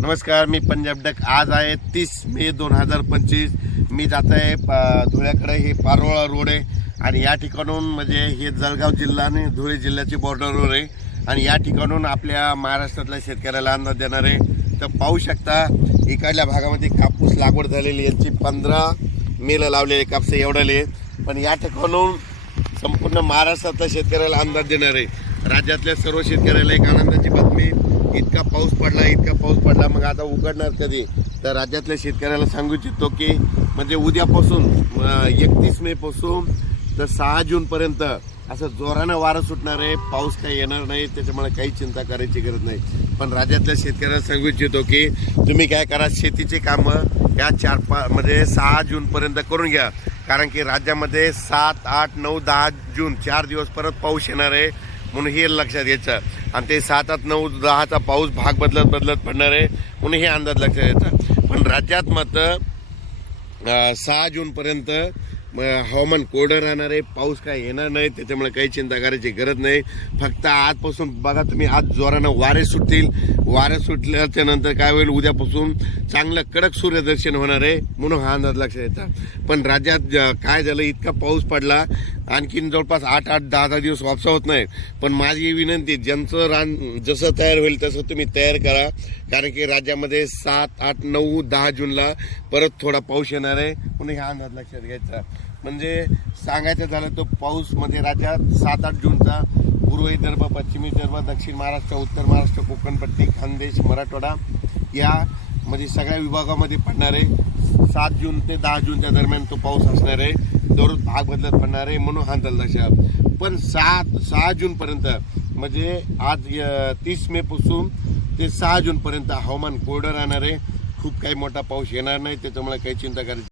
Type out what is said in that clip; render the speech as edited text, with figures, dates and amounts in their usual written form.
नमस्कार, मी पंजाब डक। आज आहे 30 मे 2025। मी जात आहे धुळ्याकडे। हे पारोळा रोड आहे आणि या ठिकाणून म्हणजे हे जळगाव जिल्हा आणि धुळे जिल्ह्याची बॉर्डरवर आहे आणि या ठिकाणून आपल्या महाराष्ट्रातल्या शेतकऱ्याला अंदाज देणार आहे। तर पाहू शकता इकडल्या भागामध्ये कापूस लागवड झालेली, यांची 15 मेला लावलेले कापूस एवढाले, पण या ठिकाणून संपूर्ण महाराष्ट्रातल्या शेतकऱ्याला अंदाज देणार आहे। राज्यातल्या सर्व शेतकऱ्याला एक आनंदाची बातमी, इतका पाऊस पडला, मग आता उघडणार कधी? तर राज्यातल्या शेतकऱ्याला सांगू इच्छितो की म्हणजे उद्यापासून 31 मे पासून तर 6 जून पर्यंत असं जोरानं वारं सुटणार आहे। पाऊस काही येणार नाही, त्याच्यामुळे काही चिंता करायची गरज नाही। पण राज्यातल्या शेतकऱ्याला सांगू इच्छितो की तुम्ही काय करा, शेतीचे कामं या 6 जून पर्यंत करून घ्या, कारण की राज्यामध्ये 7, 8, 9, 10 जून 4 दिवस परत पाऊस येणार आहे, म्हणून हे लक्षात घ्यायचं। आणि ते 7, 8, 9, 10चा पाऊस भाग बदलत पडणार आहे, म्हणून हे अंदाज लक्षात घ्यायचा। पण राज्यात मात्र 6 जून पर्यंत हवामान कोरडं राहणार आहे, पाऊस काय येणार नाही, त्याच्यामुळे काही चिंता करायची गरज नाही। फक्त आजपासून बघा तुम्ही, आज जोरानं वारे सुटतील, वारे सुटल्याच्या नंतर काय होईल, उद्यापासून चांगलं कडक सूर्यदर्शन होणार आहे, म्हणून हा अंदाज लक्षात घ्यायचा। पण राज्यात काय झालं, इतका पाऊस पडला, आणखीन जवळपास 8, 10 दिवस वापसा होत नाही। पण माझी विनंती, ज्यांचं रान जसं तयार होईल तसं तुम्ही तयार करा, कारण की राज्यामध्ये 7, 8, 9, 10 जूनला परत थोडा पाऊस येणार आहे, म्हणून हा अंदाज लक्षात घ्यायचा। म्हणजे सांगायचं झालं तर पाऊस मध्ये राज्यात 7, 8 जूनचा पूर्व विदर्भ, पश्चिम विदर्भ, दक्षिण महाराष्ट्र, उत्तर महाराष्ट्र, कोकणपट्टी, खानदेश, मराठवाडा या म्हणजे सगळ्या विभागामध्ये पडणार आहे। 7 जून ते 10 जूनच्या दरम्यान तो पाऊस असणार आहे, दररोज भाग बदलत पडणार आहे, म्हणून हा अंदाज लक्षात। पण 6 जून पर्यंत म्हणजे आज 30 मे पासून ते 6 जून पर्यंत हवामान कोरडं राहणार आहे, खूप काही मोठा पाऊस येणार नाही, त्याच्यामुळे काही चिंता करायची